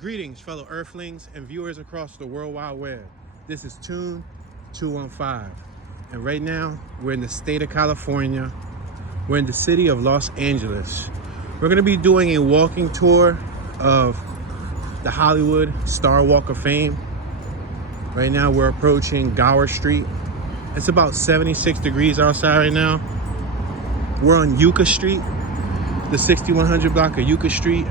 Greetings, fellow Earthlings and viewers across the World Wide Web. This is Tune 215, and right now we're in the state of California. We're in the city of Los Angeles. We're going to be doing a walking tour of the Hollywood Star Walk of Fame. Right now we're approaching Gower Street. It's about 76 degrees outside right now. We're on Yucca Street, the 6100 block of Yucca Street.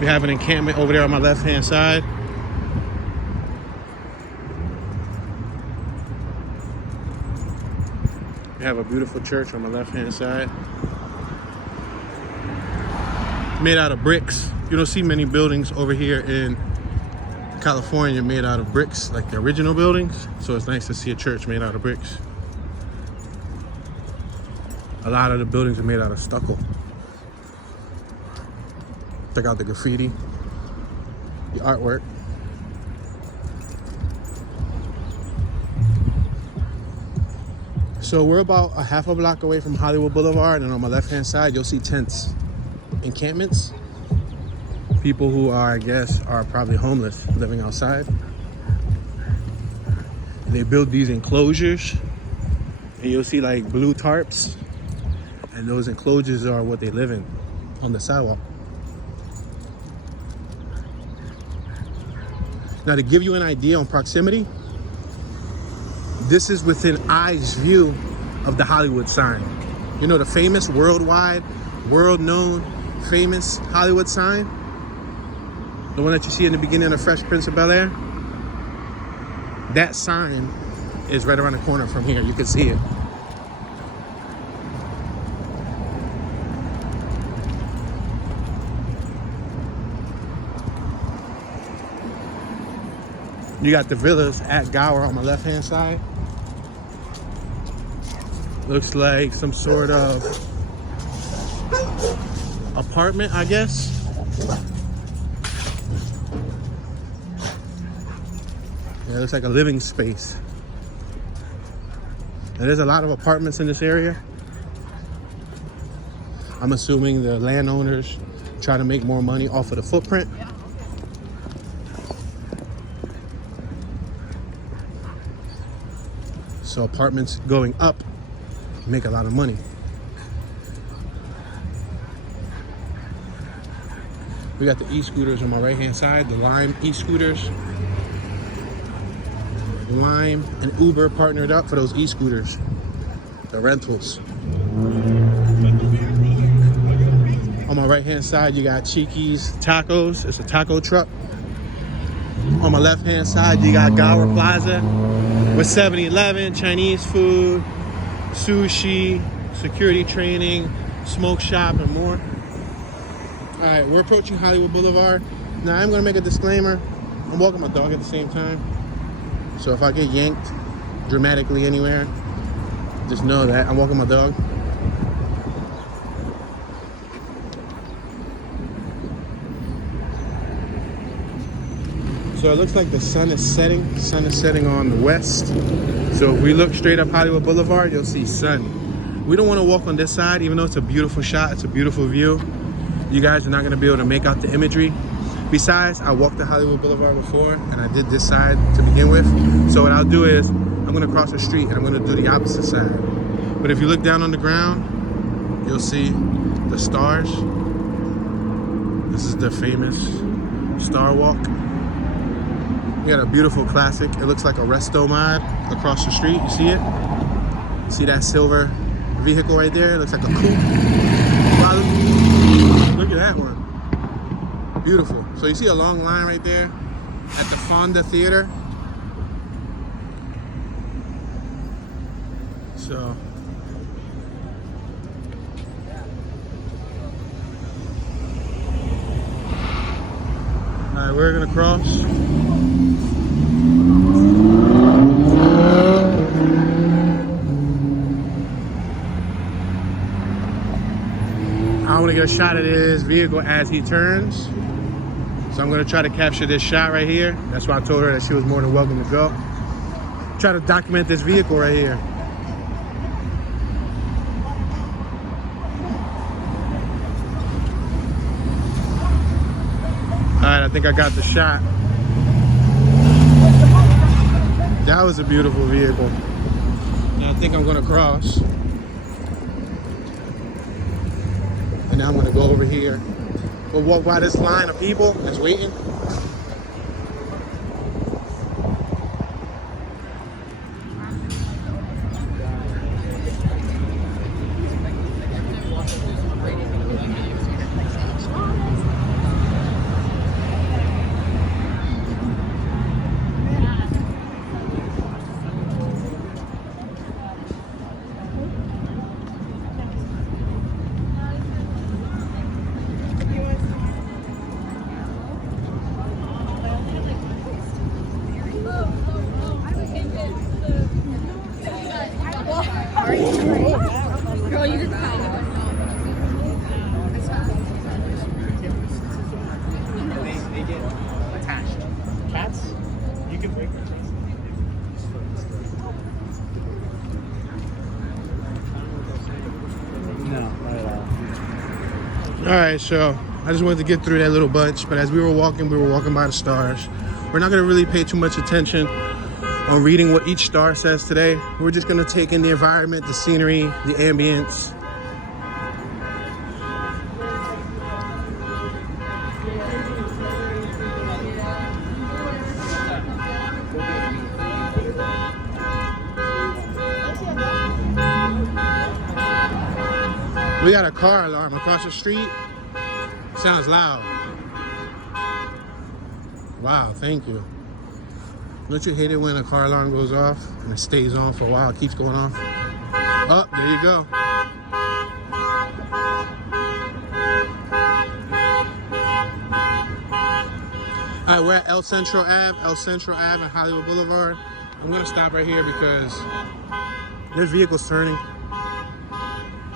We have an encampment over there on my left-hand side. We have a beautiful church on my left-hand side. Made out of bricks. You don't see many buildings over here in California made out of bricks, like the original buildings. So it's nice to see a church made out of bricks. A lot of the buildings are made out of stucco. Check out the graffiti, the artwork. So we're about a half a block away from Hollywood Boulevard, and on my left-hand side, you'll see tents, encampments. People who are, I guess, are probably homeless, living outside. And they build these enclosures, and you'll see like blue tarps, and those enclosures are what they live in on the sidewalk. Now, to give you an idea on proximity, this is within eyes view of the Hollywood sign. You know, the famous worldwide, world-known, famous Hollywood sign? The one that you see in the beginning of Fresh Prince of Bel-Air? That sign is right around the corner from here. You can see it. You got the villas at Gower on my left-hand side. Looks like some sort of apartment, I guess. Yeah, it looks like a living space. And there's a lot of apartments in this area. I'm assuming the landowners try to make more money off of the footprint. So apartments going up make a lot of money. We got the e-scooters on my right-hand side, the Lime e-scooters. Lime and Uber partnered up for those e-scooters, the rentals. On my right-hand side, you got Cheeky's Tacos. It's a taco truck. On my left-hand side, you got Gower Plaza with 7-Eleven, Chinese food, sushi, security training, smoke shop, and more. All right, we're approaching Hollywood Boulevard. Now, I'm gonna make a disclaimer. I'm walking my dog at the same time. So if I get yanked dramatically anywhere, just know that I'm walking my dog. So it looks like the sun is setting. The sun is setting on the west. So if we look straight up Hollywood Boulevard, you'll see sun. We don't want to walk on this side, even though it's a beautiful shot. It's a beautiful view. You guys are not going to be able to make out the imagery. Besides, I walked the Hollywood Boulevard before, and I did this side to begin with. So what I'll do is, I'm going to cross the street, and I'm going to do the opposite side. But if you look down on the ground, you'll see the stars. This is the famous Star Walk. We got a beautiful classic. It looks like a resto mod across the street. You see it? See that silver vehicle right there? It looks like a coupe. Wow, look at that one. Beautiful. So you see a long line right there at the Fonda Theater. So all right, we're gonna cross. I want to get a shot of this vehicle as he turns. So I'm going to try to capture this shot right here. That's why I told her that she was more than welcome to go. Try to document this vehicle right here. I think I got the shot. That was a beautiful vehicle. Now I think I'm gonna cross. And now I'm gonna go over here. We'll walk by this line of people that's waiting. All right, so I just wanted to get through that little bunch, but as we were walking by the stars. We're not gonna really pay too much attention on reading what each star says today. We're just gonna take in the environment, the scenery, the ambience. We got a car alarm across the street. Sounds loud. Wow, thank you. Don't you hate it when a car alarm goes off and it stays on for a while, it keeps going off? Oh, there you go. All right, we're at El Centro Ave and Hollywood Boulevard. I'm gonna stop right here because there's vehicles turning.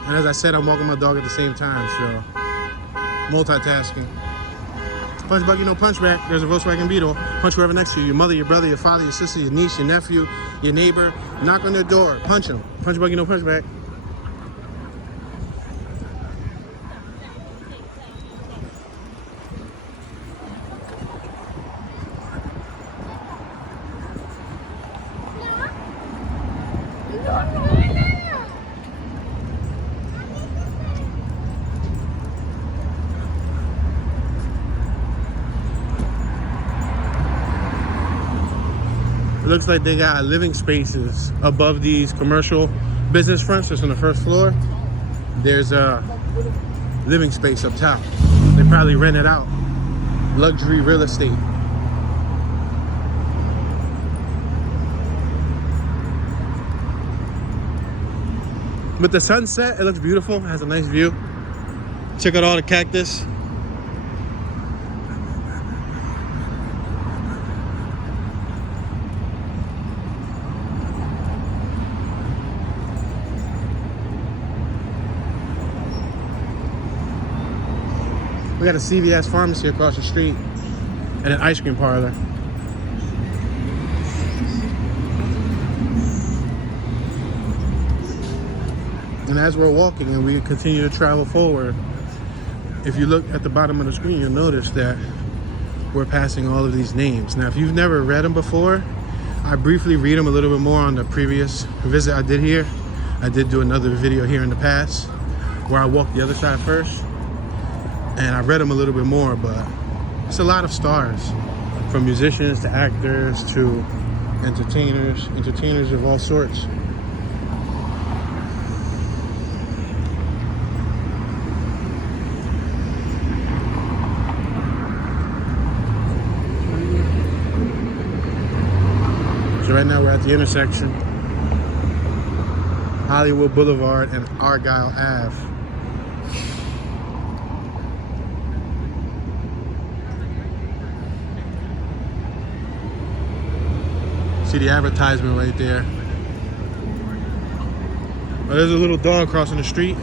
And as I said, I'm walking my dog at the same time, so multitasking. Punch buggy, no punch back. There's a Volkswagen Beetle. Punch whoever next to you, your mother, your brother, your father, your sister, your niece, your nephew, your neighbor. Knock on their door, punch them. Punch buggy, no punch back. It looks like they got living spaces above these commercial business fronts. Just on the first floor, there's a living space up top. They probably rent it out. Luxury real estate. With the sunset, it looks beautiful. It has a nice view. Check out all the cactus. We got a CVS pharmacy across the street and an ice cream parlor. And as we're walking and we continue to travel forward, if you look at the bottom of the screen, you'll notice that we're passing all of these names. Now, if you've never read them before, I briefly read them a little bit more on the previous visit I did here. I did do another video here in the past where I walked the other side first. And I read them a little bit more, but it's a lot of stars, from musicians to actors to entertainers of all sorts. So right now we're at the intersection, Hollywood Boulevard and Argyle Ave. See the advertisement right there. Oh, there's a little dog crossing the street.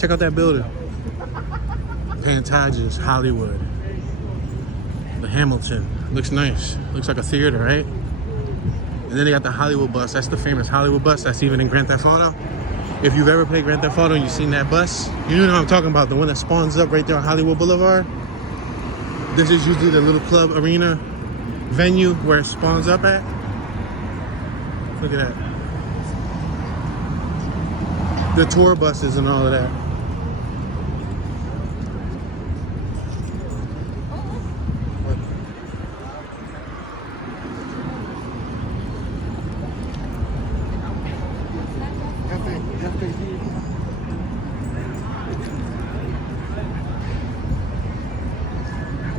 Check out that building. Pantages, Hollywood. The Hamilton. Looks nice. Looks like a theater, right? And then they got the Hollywood bus. That's the famous Hollywood bus that's even in Grand Theft Auto. If you've ever played Grand Theft Auto and you've seen that bus, you know what I'm talking about. The one that spawns up right there on Hollywood Boulevard. This is usually the little club arena venue where it spawns up at. Look at that. The tour buses and all of that.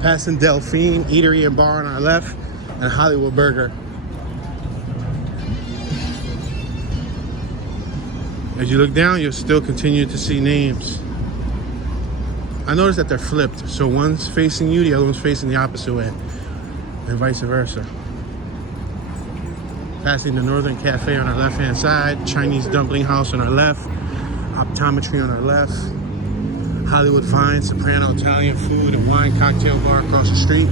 Passing Delphine Eatery and Bar on our left, and Hollywood Burger. As you look down, you'll still continue to see names. I noticed that they're flipped, so one's facing you, the other one's facing the opposite way, and vice versa. Passing the Northern Cafe on our left-hand side, Chinese Dumpling House on our left, Optometry on our left, Hollywood Vine, Soprano Italian Food and Wine Cocktail Bar across the street.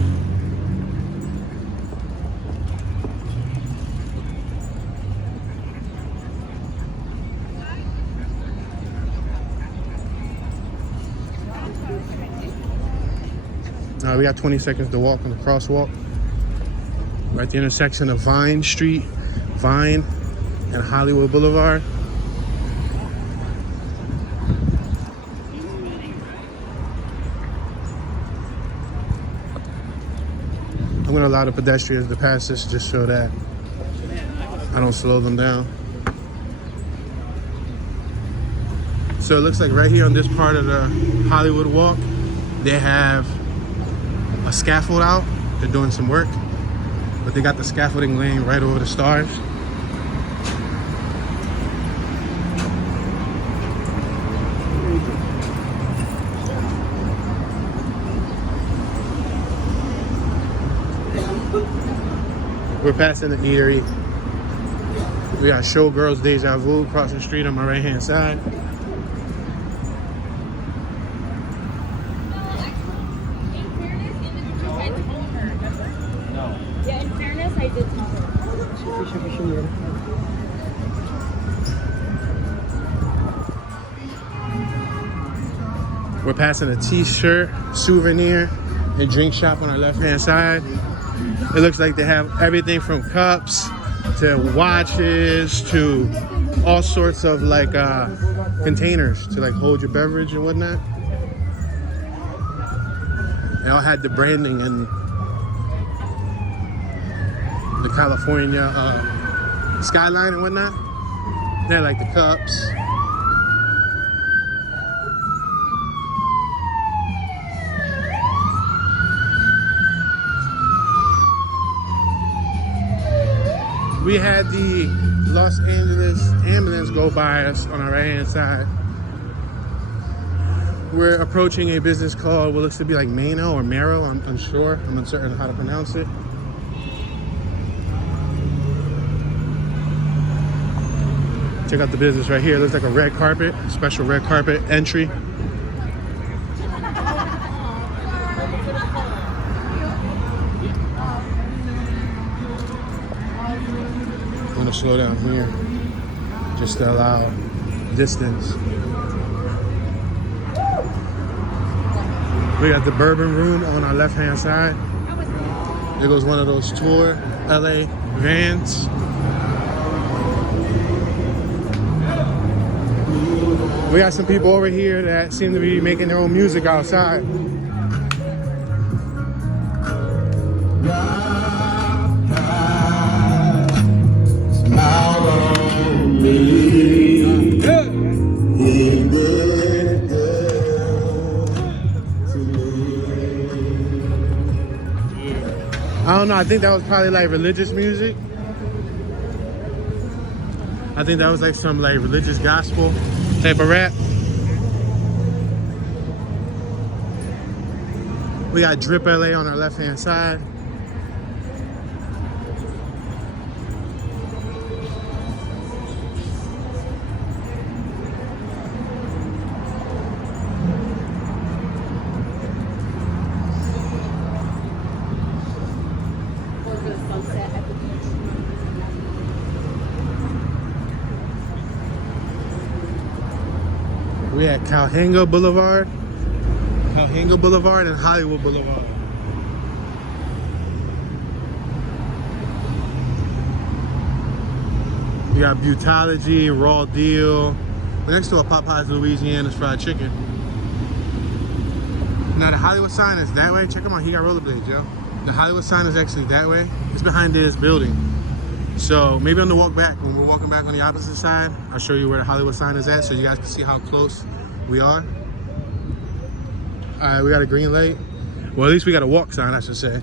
We got 20 seconds to walk on the crosswalk. We're at the intersection of Vine Street, Vine, and Hollywood Boulevard. I'm going to allow the pedestrians to pass this just so that I don't slow them down. So it looks like right here on this part of the Hollywood Walk, they have a scaffold out. They're doing some work, but they got the scaffolding laying right over the stars. We're passing the eatery. We got Showgirls Deja Vu across the street on my right hand side. Yeah, in fairness, I did tell her. We're passing a t-shirt, souvenir, and drink shop on our left hand side. It looks like they have everything from cups to watches to all sorts of like containers to like hold your beverage and whatnot. They all had the branding and the California skyline and whatnot. They're like the cups. We had the Los Angeles ambulance go by us on our right hand side. We're approaching a business called what looks to be like Mano or Mero. I'm unsure. I'm uncertain how to pronounce it. Check out the business right here. It looks like a red carpet, special red carpet entry. I'm gonna slow down here just to allow distance. We got the Bourbon Room on our left-hand side. There goes one of those tour LA vans. We got some people over here that seem to be making their own music outside. I don't know, I think that was probably like religious music. I think that was like some like religious gospel type of rap. We got Drip LA on our left hand side. We at Cahuenga Boulevard and Hollywood Boulevard. We got Butology, Raw Deal. We're next to a Popeyes Louisiana's fried chicken. Now the Hollywood sign is that way. Check him out, he got rollerblades, yo. The Hollywood sign is actually that way. It's behind this building. So maybe on the walk back, when we're walking back on the opposite side, I'll show you where the Hollywood sign is at so you guys can see how close we are. All right, we got a green light. Well, at least we got a walk sign, I should say.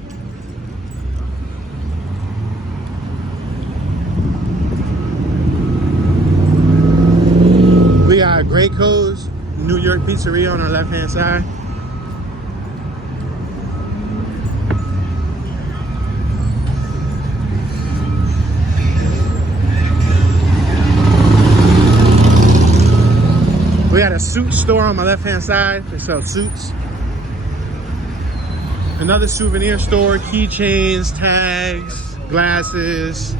We got Greco's New York Pizzeria on our left-hand side. We got a suit store on my left-hand side. They sell suits. Another souvenir store, keychains, tags, glasses.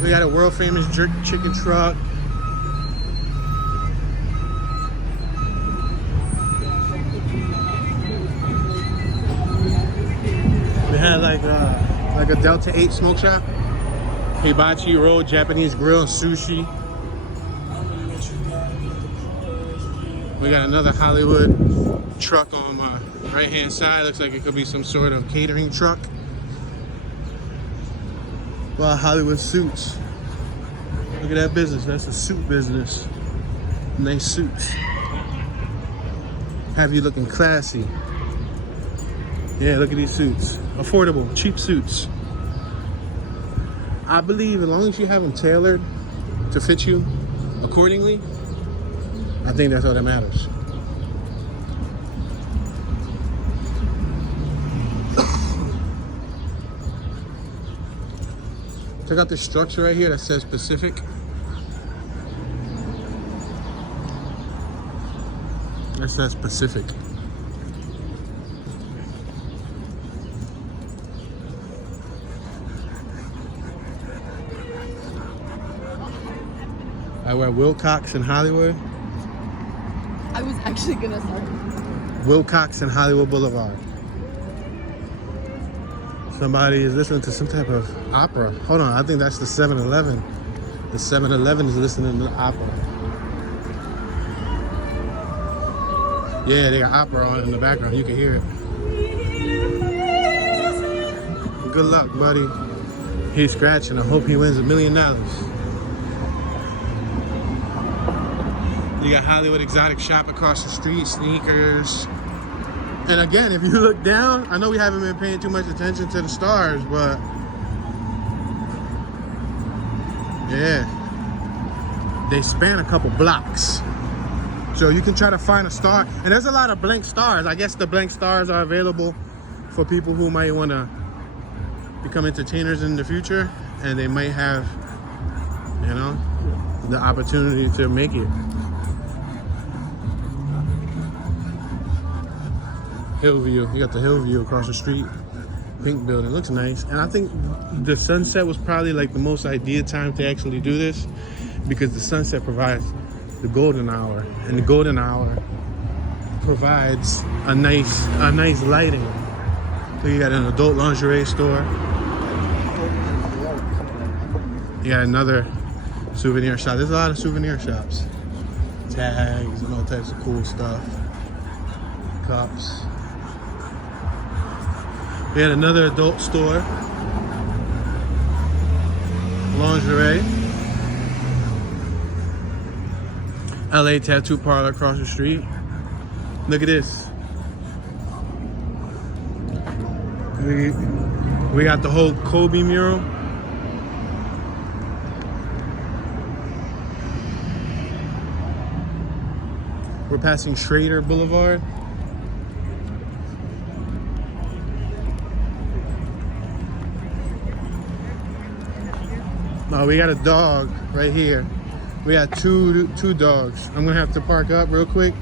We got a world-famous jerk chicken truck. We had like a Delta 8 smoke shop. Hibachi roll, Japanese grill, and sushi. We got another Hollywood truck on my right hand side. Looks like it could be some sort of catering truck. Well, Hollywood suits. Look at that business. That's the suit business. Nice suits. Have you looking classy. Yeah, look at these suits. Affordable, cheap suits. I believe as long as you have them tailored to fit you accordingly, I think that's all that matters. Check out this structure right here that says Pacific. That says Pacific. We're at Wilcox in Hollywood. I was actually gonna start. Wilcox and Hollywood Boulevard. Somebody is listening to some type of opera. Hold on, I think that's the 7-Eleven. The 7-Eleven is listening to opera. Yeah, they got opera on in the background. You can hear it. Good luck, buddy. He's scratching. I hope he wins $1 million. You got Hollywood Exotic Shop across the street, sneakers. And again, if you look down, I know we haven't been paying too much attention to the stars, but yeah, they span a couple blocks. So you can try to find a star. And there's a lot of blank stars. I guess the blank stars are available for people who might want to become entertainers in the future. And they might have, you know, the opportunity to make it. Hillview, you got the Hillview across the street, pink building, looks nice. And I think the sunset was probably like the most ideal time to actually do this because the sunset provides the golden hour, and the golden hour provides a nice lighting. So you got an adult lingerie store. You got another souvenir shop. There's a lot of souvenir shops. Tags and all types of cool stuff. Cups. We had another adult store. Lingerie. LA Tattoo Parlor across the street. Look at this. We got the whole Kobe mural. We're passing Schrader Boulevard. Oh, we got a dog right here. We got two dogs. I'm gonna have to park up real quick.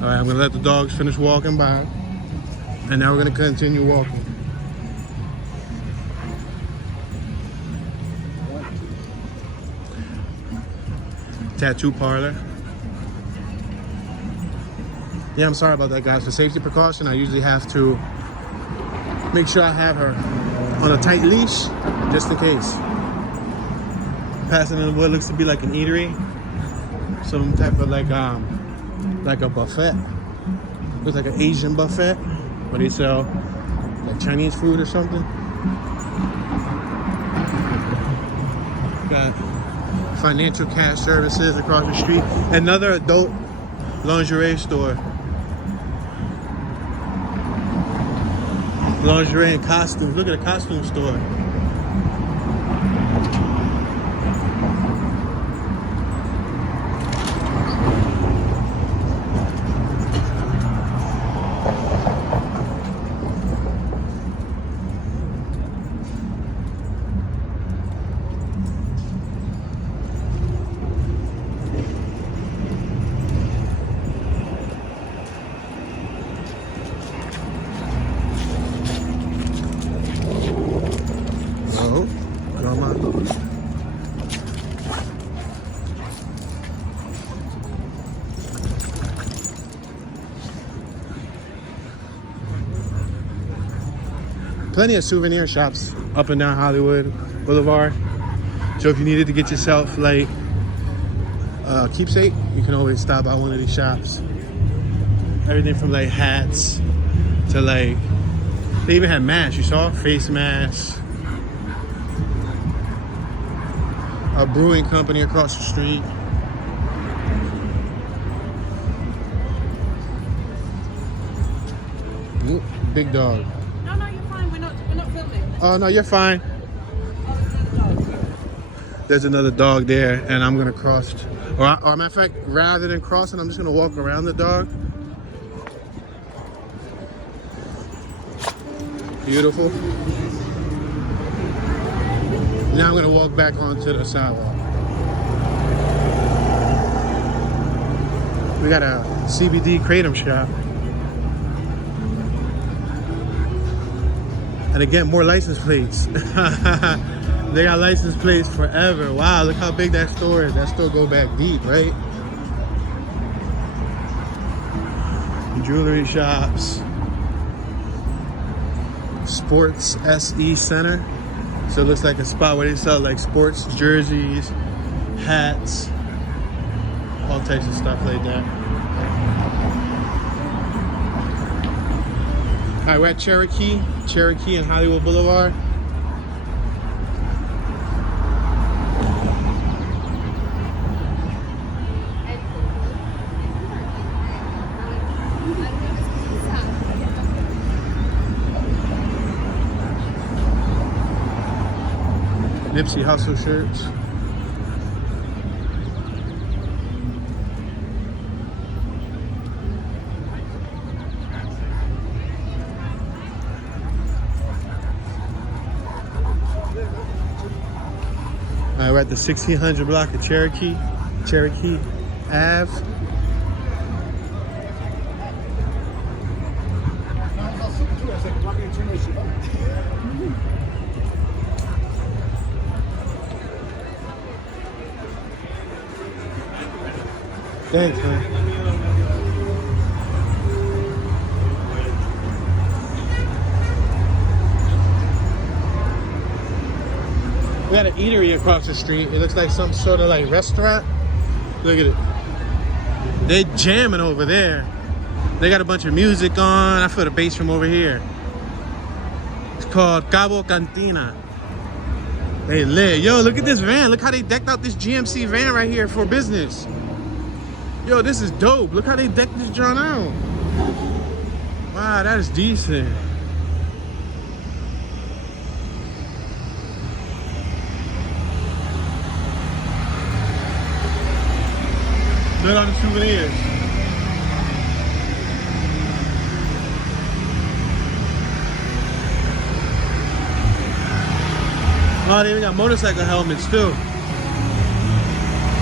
All right, I'm gonna let the dogs finish walking by, and now we're gonna continue walking. Tattoo parlor. Yeah, I'm sorry about that, guys. For safety precaution, I usually have to make sure I have her on a tight leash, just in case. Passing in what looks to be like an eatery, some type of like a buffet. Looks like an Asian buffet, where they sell like Chinese food or something. Got financial cash services across the street. Another adult lingerie store. Lingerie and costumes. Look at the costume store. Plenty of souvenir shops up and down Hollywood Boulevard. So if you needed to get yourself like a keepsake, you can always stop by one of these shops. Everything from like hats to like, they even had masks, you saw? Face masks. A brewing company across the street. Ooh, big dog. No, you're fine. We're not filming. Oh no, you're fine. There's another dog there, and I'm gonna cross. Or matter of fact, rather than crossing, I'm just gonna walk around the dog. Beautiful. Now I'm gonna walk back onto the sidewalk. We got a CBD kratom shop. And again, more license plates. They got license plates forever. Wow, look how big that store is. That store go back deep, right? Jewelry shops. Sports SE Center. So it looks like a spot where they sell like sports jerseys, hats, all types of stuff like that. All right, we're at Cherokee and Hollywood Boulevard. Nipsey Hussle shirts. All right, we're at the 1600 block of Cherokee Ave. Thanks, man. We got an eatery across the street. It looks like some sort of like restaurant. Look at it. They're jamming over there. They got a bunch of music on. I feel the bass from over here. It's called Cabo Cantina. They lit. Yo, look at this van. Look how they decked out this GMC van right here for business. Yo, this is dope. Look how they decked this joint out. Wow, that is decent. Look at all the souvenirs. Oh, they even got motorcycle helmets too.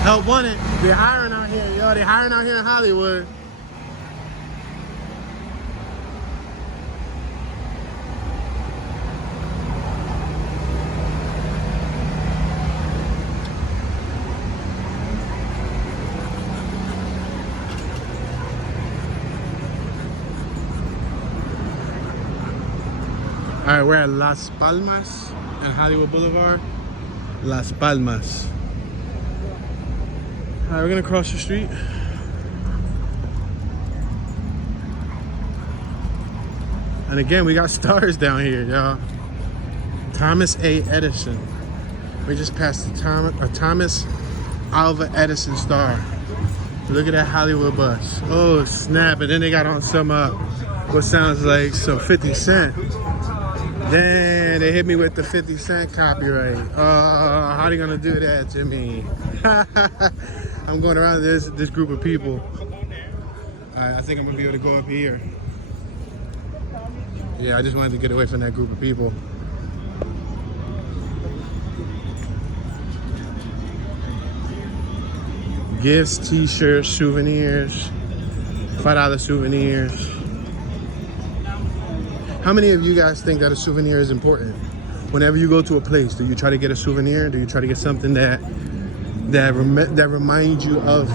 Help wanted. They're hiring out here, yo. They're hiring out here in Hollywood. right, we're at Las Palmas and Hollywood Boulevard. Las Palmas. All right, we're gonna cross the street. And again, we got stars down here, y'all. Thomas A. Edison. We just passed the Thomas Alva Edison star. Look at that Hollywood bus. Oh, snap. And then they got on some, what sounds like some 50 Cent. Then they hit me with the 50 Cent copyright. How are they gonna do that to me? I'm going around this group of people. I think I'm gonna be able to go up here. Yeah, I just wanted to get away from that group of people. Gifts, t-shirts, souvenirs, $5 souvenirs. How many of you guys think that a souvenir is important? Whenever you go to a place, do you try to get a souvenir? Do you try to get something that reminds you of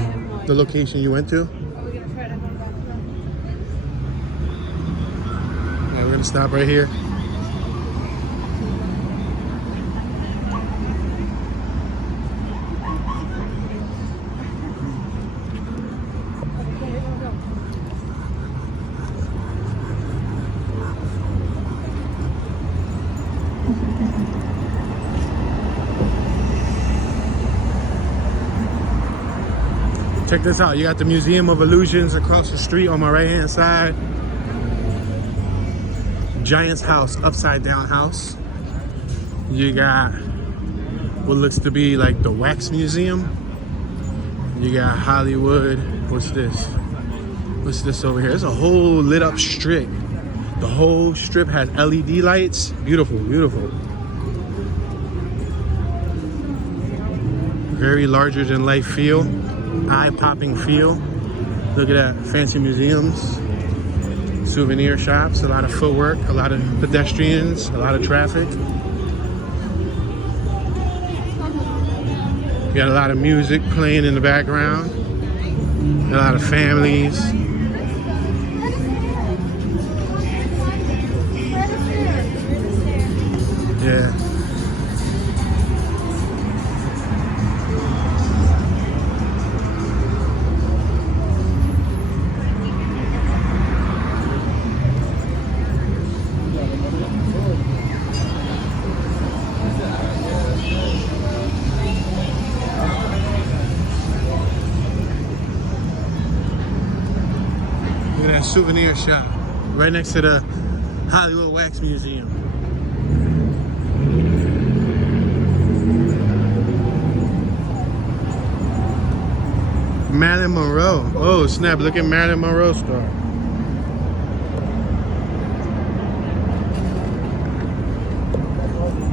the location you went to? Yeah, we're gonna stop right here. Check this out. You got the Museum of Illusions across the street on my right hand side. Giant's house, upside down house. You got what looks to be like the Wax Museum. You got Hollywood. What's this? What's this over here? There's a whole lit up strip. The whole strip has LED lights. Beautiful, beautiful. Very larger than life feel. Eye-popping feel. Look at that. Fancy museums, souvenir shops, a lot of footwork, a lot of pedestrians, a lot of traffic. You got a lot of music playing in the background. A lot of families. Yeah. Souvenir shop right next to the Hollywood Wax Museum. Marilyn Monroe. Oh snap, look at Marilyn Monroe star.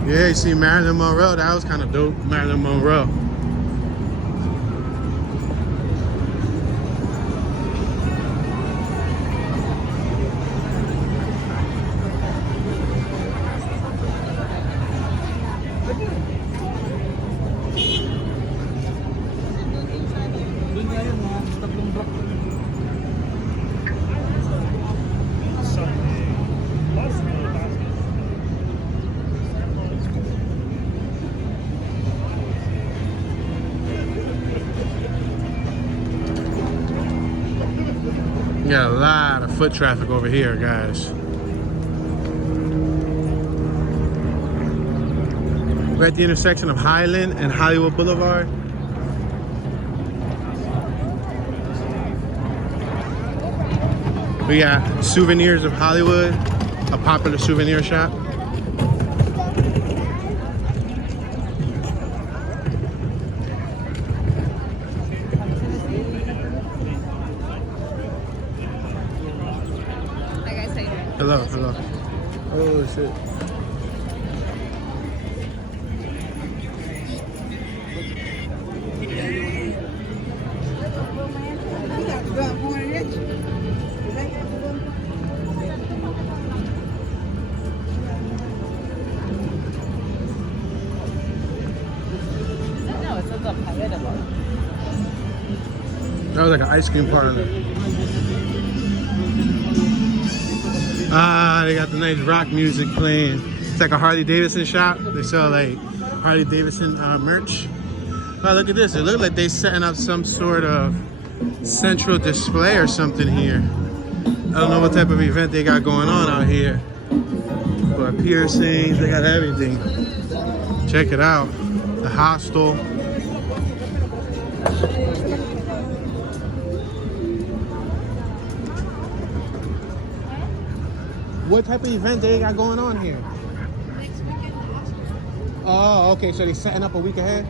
Yeah, you see Marilyn Monroe, that was kind of dope. Marilyn Monroe. You got a lot of foot traffic over here, guys. We're at the intersection of Highland and Hollywood Boulevard. We got Souvenirs of Hollywood, a popular souvenir shop. Hello, hello. Oh shit. That was like an ice cream parlor. Ah, they got the nice rock music playing. It's like a Harley Davidson shop. They sell like Harley Davidson merch. Oh, look at this. It looks like they're setting up some sort of central display or something here. I don't know what type of event they got going on out here. But piercings, they got everything. Check it out. The hostel. What type of event they got going on here? Oh, okay. So they're setting up a week ahead?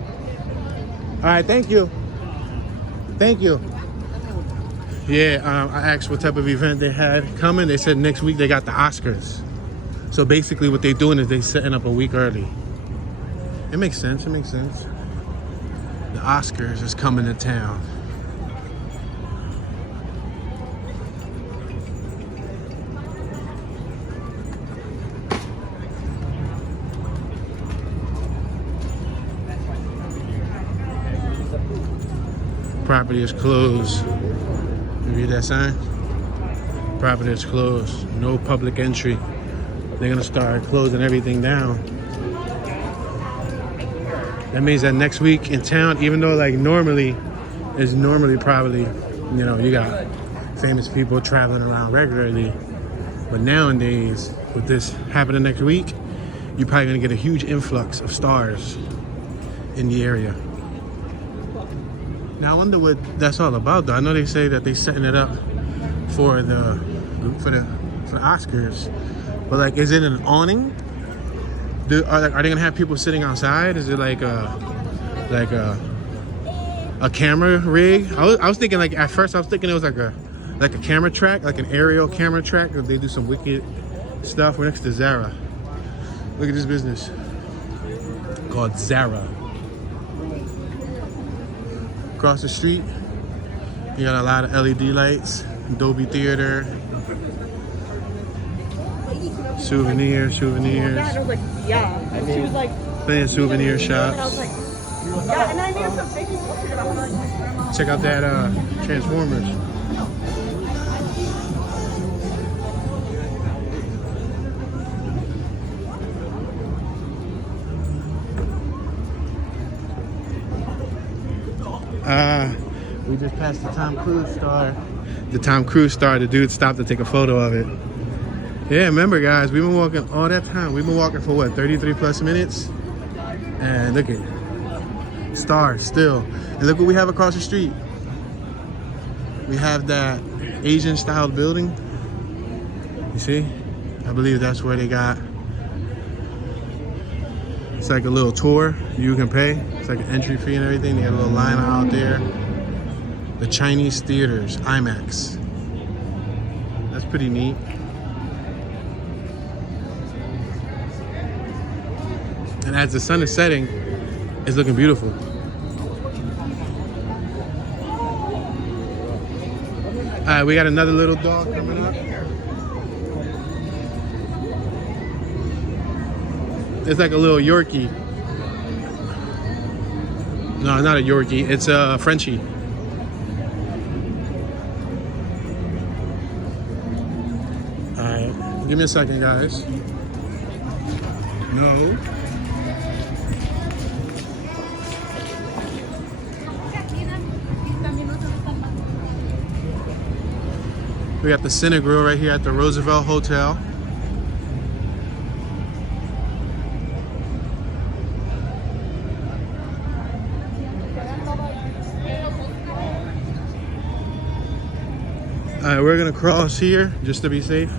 All right, thank you. Thank you. Yeah, I asked what type of event they had coming. They said next week they got the Oscars. So basically what they're doing is they're setting up a week early. It makes sense, it makes sense. The Oscars is coming to town. Property is closed. You read that sign? Property is closed. No public entry. They're gonna start closing everything down. That means that next week in town, even though like normally probably, you know, you got famous people traveling around regularly, but nowadays with this happening next week, you're probably gonna get a huge influx of stars in the area. Now I wonder what that's all about though. I know they say that they're setting it up for the Oscars, but like, is it an awning? Are they gonna have people sitting outside? Is it like a camera rig? I was thinking like at first I was thinking it was like a camera track, like an aerial camera track. If they do some wicked stuff. We're next to Zara. Look at this business called Zara. Across the street, you got a lot of LED lights, Dolby Theater, souvenirs. I was like, yeah. And she was like, Playing souvenir and I shops. was like, yeah. And I knew some baby bullshit. I was like, Check out that Transformers. We just passed the Tom Cruise star. The Tom Cruise star, the dude stopped to take a photo of it. Yeah, remember guys, we've been walking all that time. We've been walking for what, 33 plus minutes? And look at star still. And look what we have across the street. We have that Asian style building. You see? I believe that's where they got. It's like a little tour you can pay. It's like an entry fee and everything. They got a little line out there. The Chinese theaters, IMAX. That's pretty neat. And as the sun is setting, it's looking beautiful. All right, we got another little dog coming up. It's like a little Yorkie. No, not a Yorkie. It's a Frenchie. All right, give me a second, guys. No. We got the Cine Grill right here at the Roosevelt Hotel. All right, we're gonna cross here just to be safe.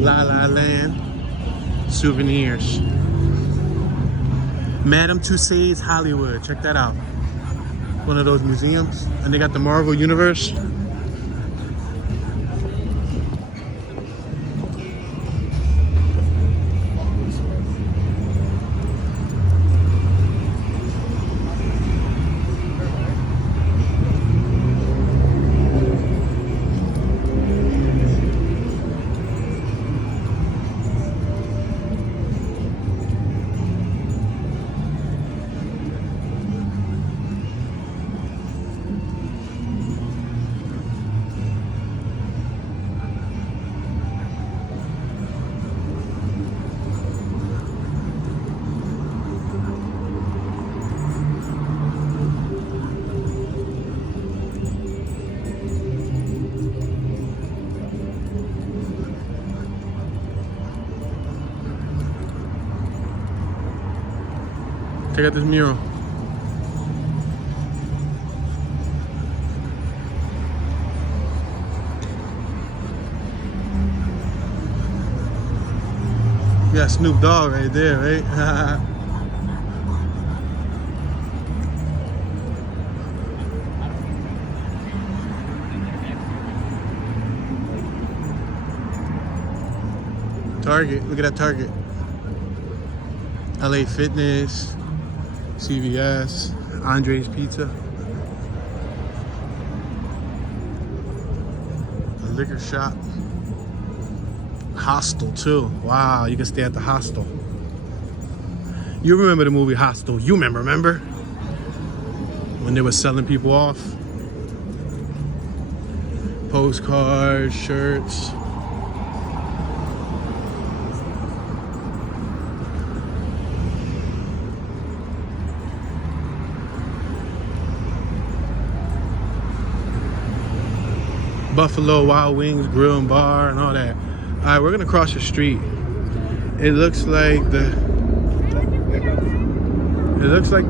La La Land souvenirs. Madame Tussauds Hollywood. Check that out. One of those museums. And they got the Marvel Universe. Check out this mural. We got Snoop Dogg right there, right? Target, look at that Target. LA Fitness, CVS, Andre's Pizza. A liquor shop. Hostel too. Wow, you can stay at the hostel. You remember the movie Hostel? You remember? When they were selling people off? Postcards, shirts. Buffalo Wild Wings Grill and Bar and all that. All right, we're gonna cross the street. It looks like the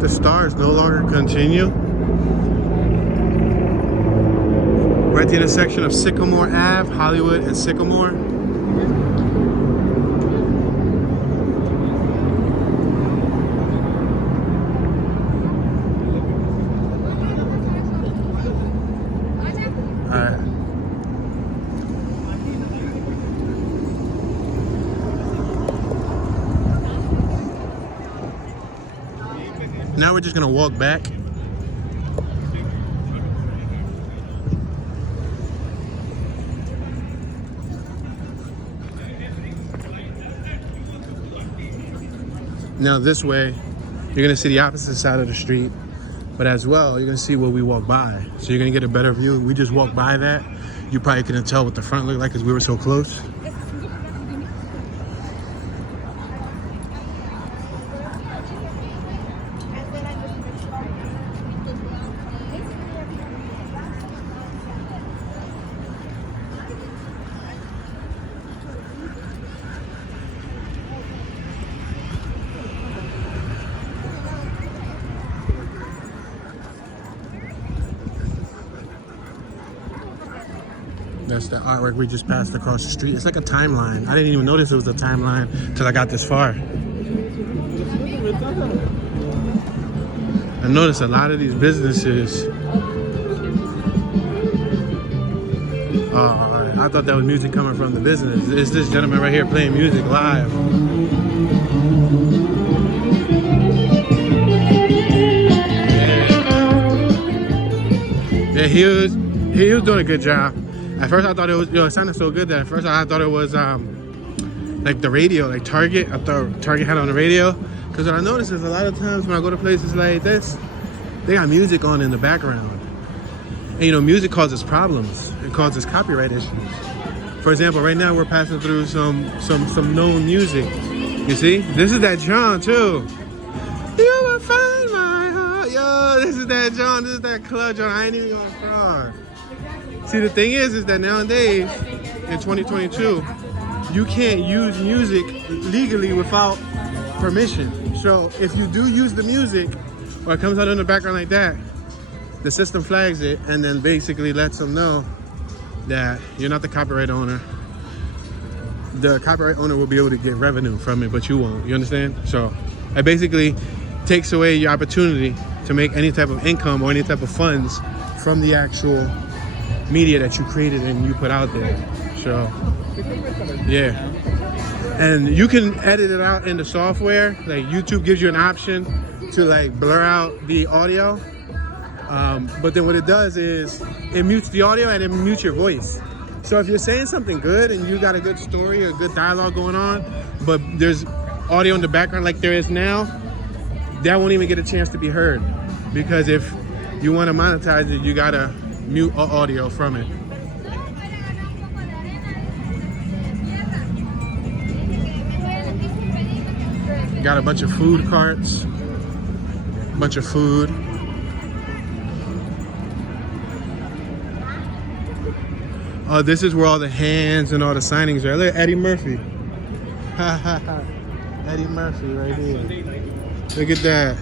stars no longer continue. We're at the intersection of Sycamore Ave, Hollywood, and Sycamore. Now we're just gonna walk back. Now this way, you're gonna see the opposite side of the street, but as well, you're gonna see where we walk by. So you're gonna get a better view. We just walked by that. You probably couldn't tell what the front looked like because we were so close. That's the artwork we just passed across the street. It's like a timeline. I didn't even notice it was a timeline until I got this far. I noticed a lot of these businesses. Oh, I thought that was music coming from the business. It's this gentleman right here playing music live. Yeah, he was doing a good job. At first I thought it was, it sounded so good that at first I thought it was like the radio, like Target. I thought Target had on the radio. Because what I noticed is a lot of times when I go to places like this, they got music on in the background. And you know, music causes problems. It causes copyright issues. For example, right now we're passing through some known music. You see? This is that John too. You will find my heart. Yo, this is that John. This is that club John. I ain't even going far. See, the thing is that nowadays, in 2022, you can't use music legally without permission. So if you do use the music, or it comes out in the background like that, the system flags it and then basically lets them know that you're not the copyright owner. The copyright owner will be able to get revenue from it, but you won't. You understand? So it basically takes away your opportunity to make any type of income or any type of funds from the actual media that you created and you put out there. So yeah, and you can edit it out in the software. Like YouTube gives you an option to like blur out the audio, but then what it does is it mutes the audio and it mutes your voice. So if you're saying something good and you got a good story or good dialogue going on, but there's audio in the background like there is now, that won't even get a chance to be heard, because if you want to monetize it, you gotta mute audio from it. Got a bunch of food carts, bunch of food. Oh, this is where all the hands and all the signings are. Look, Eddie Murphy. Eddie Murphy right here. Look at that.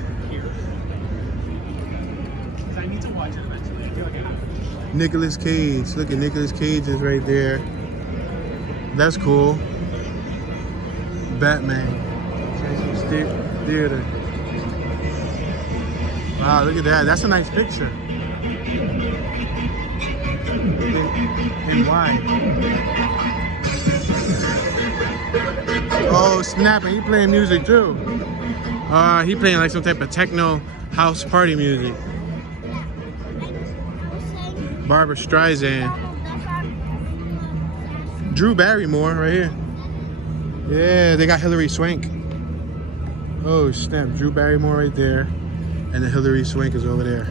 Nicolas Cage. Look at Nicolas Cage is right there. That's cool. Batman. Theater. Wow, look at that. That's a nice picture. And why? Oh, snapping. He playing music too. He playing like some type of techno house party music. Barbara Streisand. Drew Barrymore right here. Yeah, they got Hilary Swank. Oh snap, Drew Barrymore right there. And then Hilary Swank is over there.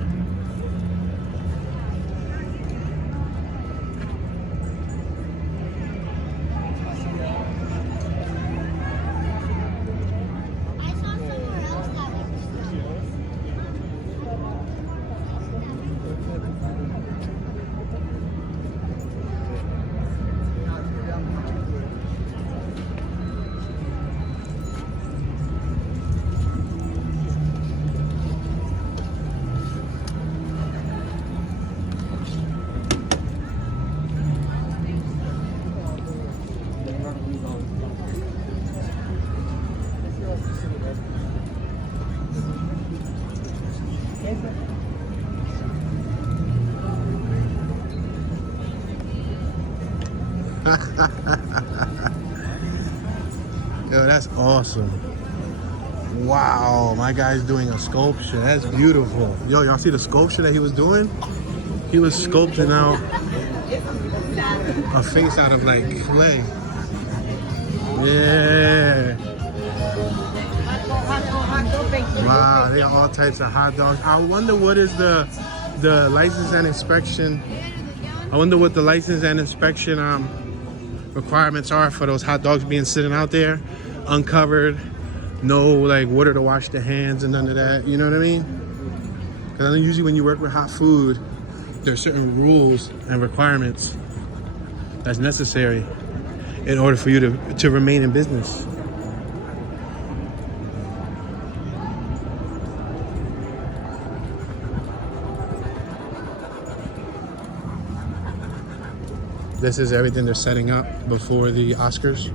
Yo, that's awesome. Wow, my guy's doing a sculpture. That's beautiful. Yo, y'all see the sculpture that he was doing? He was sculpting out a face out of like clay. Yeah. Wow, they got all types of hot dogs. I wonder what is the license and inspection. I wonder what the license and inspection requirements are for those hot dogs being sitting out there uncovered, no like water to wash the hands and none of that, you know what I mean? Because I know usually when you work with hot food, there's certain rules and requirements that's necessary in order for you to remain in business. This is everything they're setting up before the Oscars.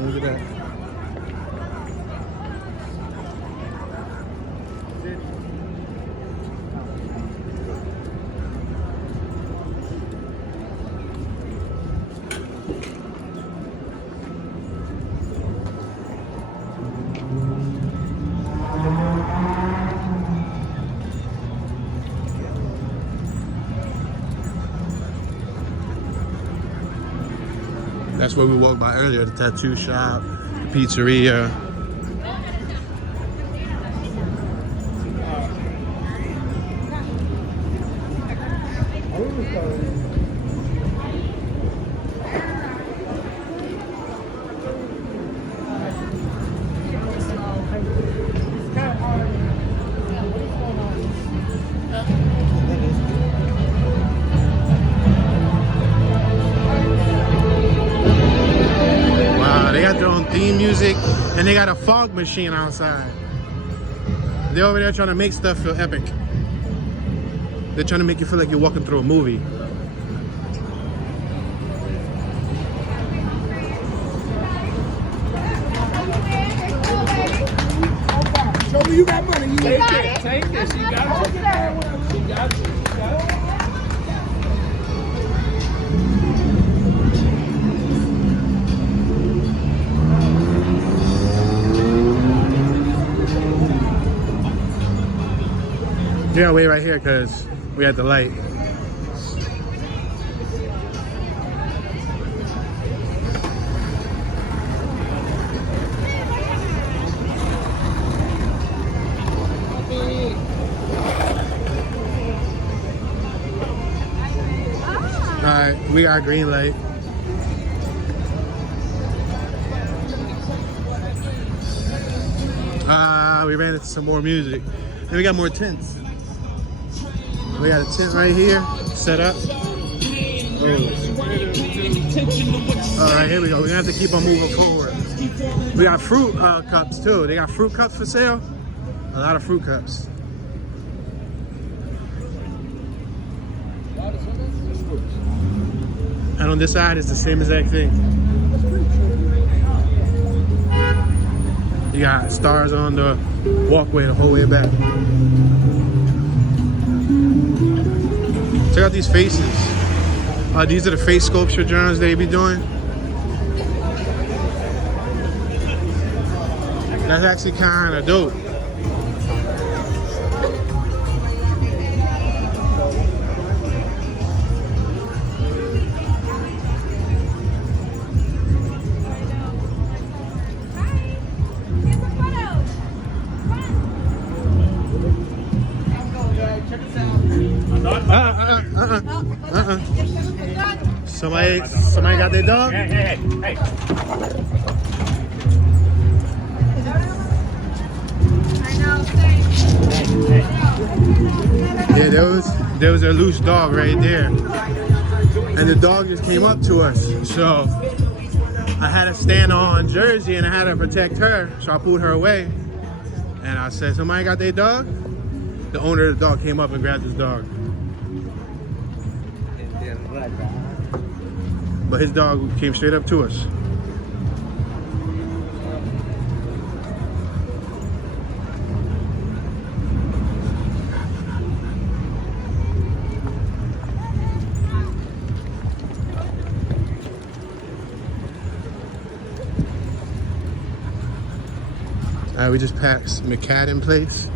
Look at that. That's where we walked by earlier, the tattoo shop, the pizzeria. Theme music, and they got a fog machine outside. They're over there trying to make stuff feel epic. They're trying to make you feel like you're walking through a movie. Show me you got money. You Take got it. Take it. She got it. She got it. She got it. Yeah, wait right here because we at the light. Alright, we got green light. We ran into some more music. And we got more tents. We got a tent right here set up. All right, here we go. We're gonna have to keep on moving forward. We got fruit cups too. They got fruit cups for sale. A lot of fruit cups. And on this side, it's the same exact thing. You got stars on the walkway the whole way back. Check out these faces. These are the face sculpture drawings they be doing. That's actually kind of dope. Somebody got their dog? Hey. Yeah, there was a loose dog right there. And the dog just came up to us. So I had to stand on Jersey and I had to protect her. So I pulled her away. And I said, somebody got their dog? The owner of the dog came up and grabbed his dog. But his dog came straight up to us. We just passed McCadden Place.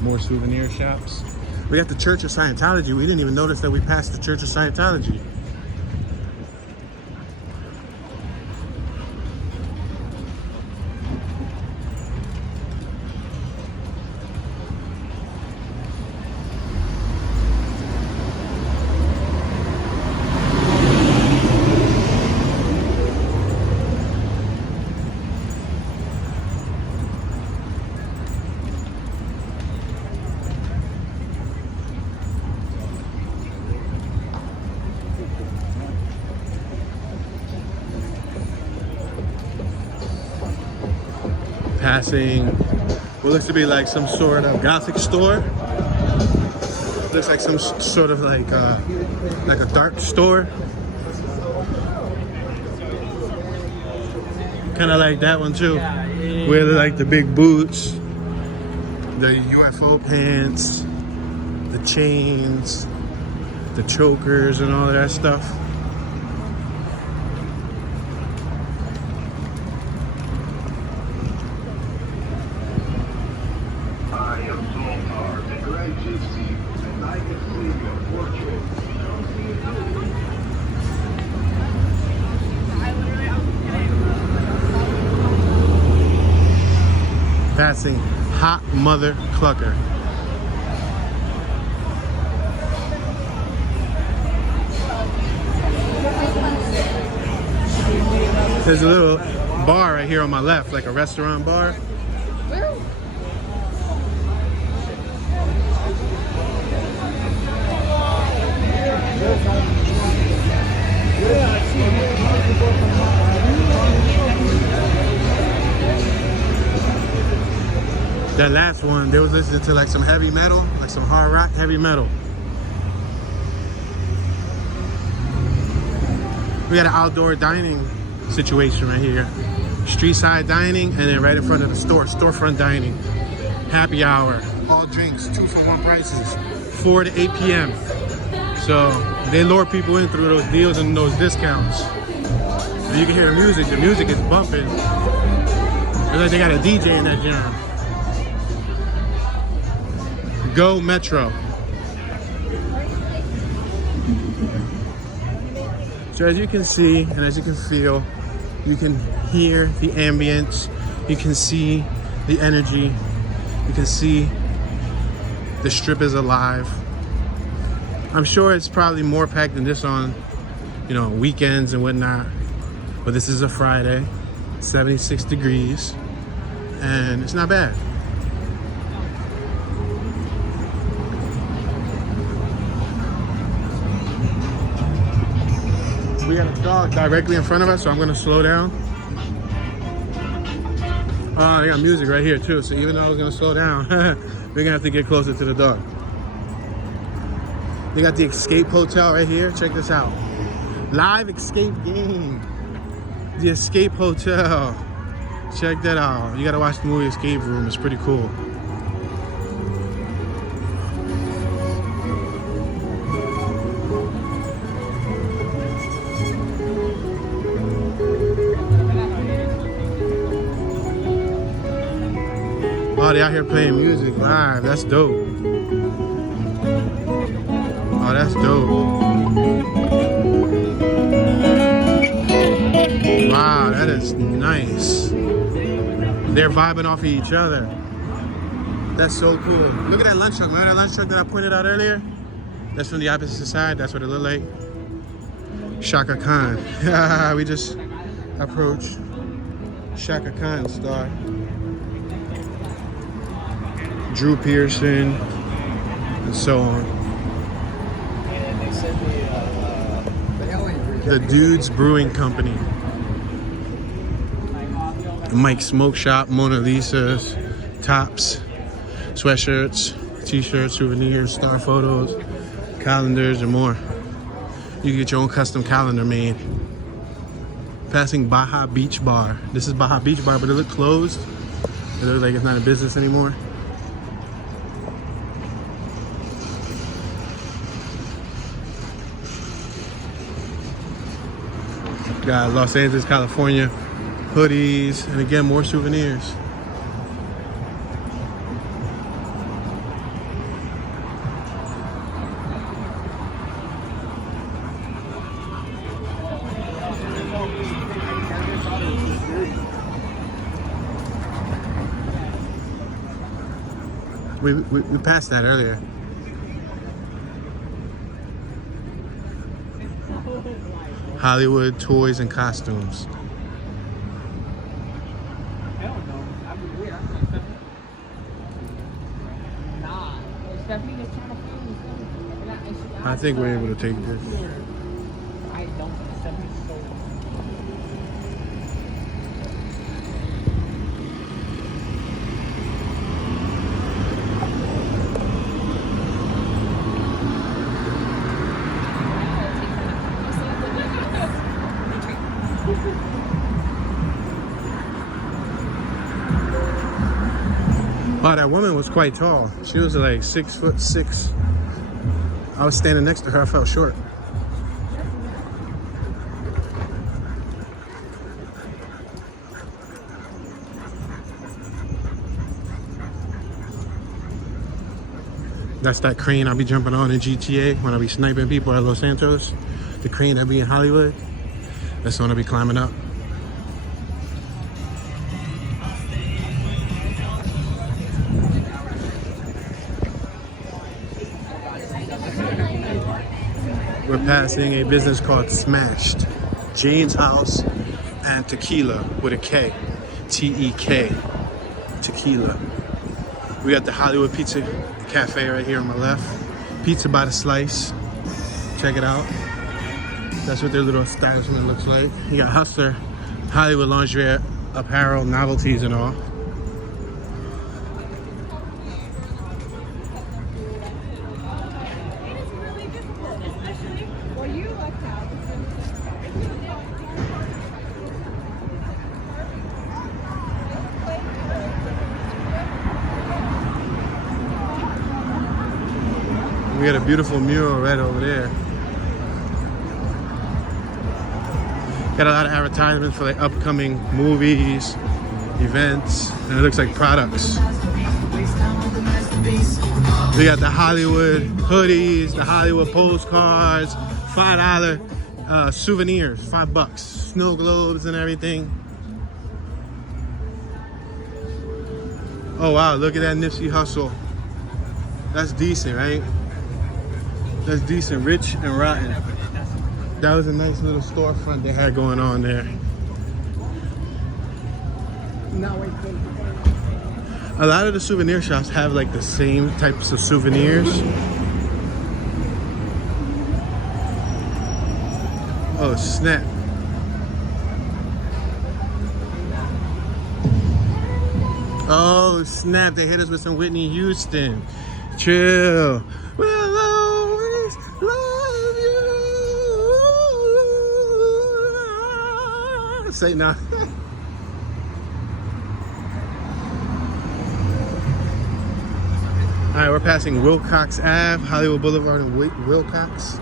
More souvenir shops. We got the Church of Scientology. We didn't even notice that we passed the Church of Scientology. Passing what looks to be like some sort of Gothic store. Looks like some sort of like a dark store. Kind of like that one too, where they like the big boots, the UFO pants, the chains, the chokers, and all of that stuff. Passing Hot Mother Clucker. There's a little bar right here on my left, like a restaurant bar. That last one, they was listening to like some heavy metal, like some hard rock heavy metal. We got an outdoor dining situation right here. Street side dining, and then right in front of the store, storefront dining. Happy hour, all drinks, 2-for-1 prices, 4 to 8 p.m. So they lure people in through those deals and those discounts. So you can hear the music is bumping. It's like they got a DJ in that jam. Go Metro. So as you can see and as you can feel, you can hear the ambience, you can see the energy, you can see the strip is alive. I'm sure it's probably more packed than this on, weekends and whatnot. But this is a Friday, 76 degrees, and it's not bad. We got a dog directly in front of us, so I'm gonna slow down. Oh, they got music right here too, so even though I was gonna slow down, we're gonna have to get closer to the dog. They got the Escape Hotel right here. Check this out. Live escape game. The Escape Hotel. Check that out. You gotta watch the movie Escape Room. It's pretty cool. Oh, they out here playing music live. That's dope. Oh, that's dope. Wow, that is nice. They're vibing off of each other. That's so cool. Look at that lunch truck. Remember that lunch truck that I pointed out earlier? That's from the opposite side. That's what it looked like. Shaka Khan. We just approached Shaka Khan's star. Drew Pearson, and so on. The Dudes Brewing Company. Mike's Smoke Shop, Mona Lisa's, tops, sweatshirts, t-shirts, souvenirs, star photos, calendars, and more. You can get your own custom calendar made. Passing Baja Beach Bar. This is Baja Beach Bar, but it looks closed. It looks like it's not in business anymore. Got Los Angeles, California hoodies, and again, more souvenirs. We passed that earlier. Hollywood toys and costumes. I think we're able to take this. Wow, that woman was quite tall. She was like 6'6". I was standing next to her, I felt short. That's that crane I'll be jumping on in GTA when I be sniping people at Los Santos. The crane that be in Hollywood. That's the one I'll be climbing up. We're passing a business called Smashed, Jane's House and Tequila with a K, T-E-K, Tequila. We got the Hollywood Pizza Cafe right here on my left. Pizza by the slice, check it out. That's what their little establishment looks like. You got Hustler, Hollywood lingerie, apparel, novelties and all. We got a beautiful mural right over there. Got a lot of advertisements for like upcoming movies, events, and it looks like products. We got the Hollywood hoodies, the Hollywood postcards, $5 souvenirs, $5, snow globes and everything. Oh wow, look at that Nipsey Hussle. That's decent, right? That's decent, Rich and Rotten. That was a nice little storefront they had going on there. A lot of the souvenir shops have like the same types of souvenirs. Oh snap. Oh snap, they hit us with some Whitney Houston. Chill. We'll always love you. Say nothing. All right, we're passing Wilcox Ave, Hollywood Boulevard and Wilcox.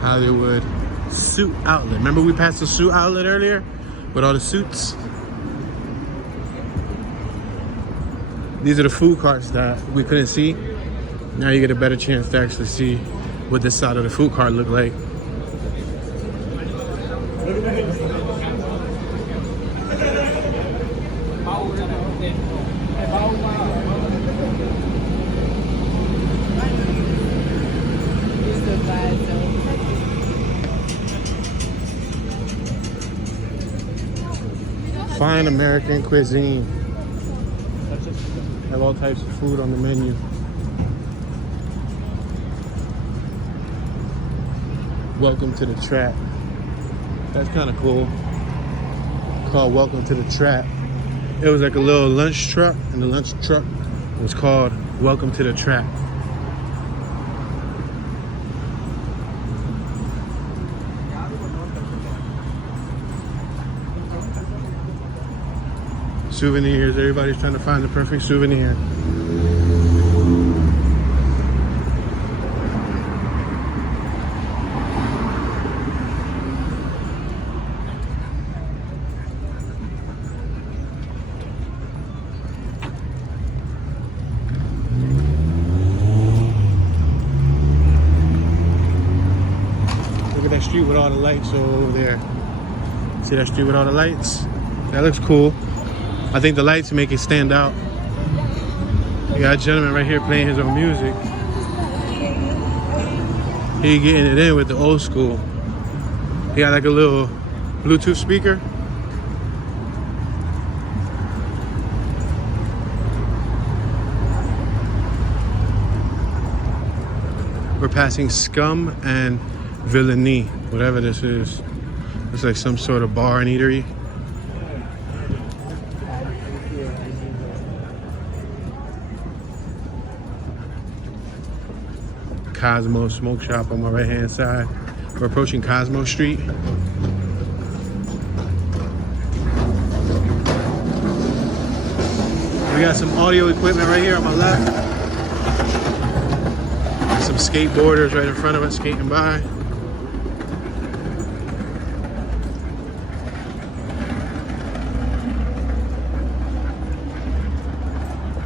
Hollywood Suit Outlet. Remember we passed the suit outlet earlier with all the suits? These are the food carts that we couldn't see. Now you get a better chance to actually see what this side of the food cart looked like. Fine American cuisine. Have all types of food on the menu. Welcome to the Trap. That's kind of cool. Called Welcome to the Trap. It was like a little lunch truck, and the lunch truck was called Welcome to the Trap. Souvenirs, everybody's trying to find the perfect souvenir. Look at that street with all the lights over there. See that street with all the lights? That looks cool. I think the lights make it stand out. You got a gentleman right here playing his own music. He getting it in with the old school. He got like a little Bluetooth speaker. We're passing Scum and Villainy, whatever this is. It's like some sort of bar and eatery. Cosmo Smoke Shop on my right hand side. We're approaching Cosmo Street. We got some audio equipment right here on my left. Some skateboarders right in front of us skating by.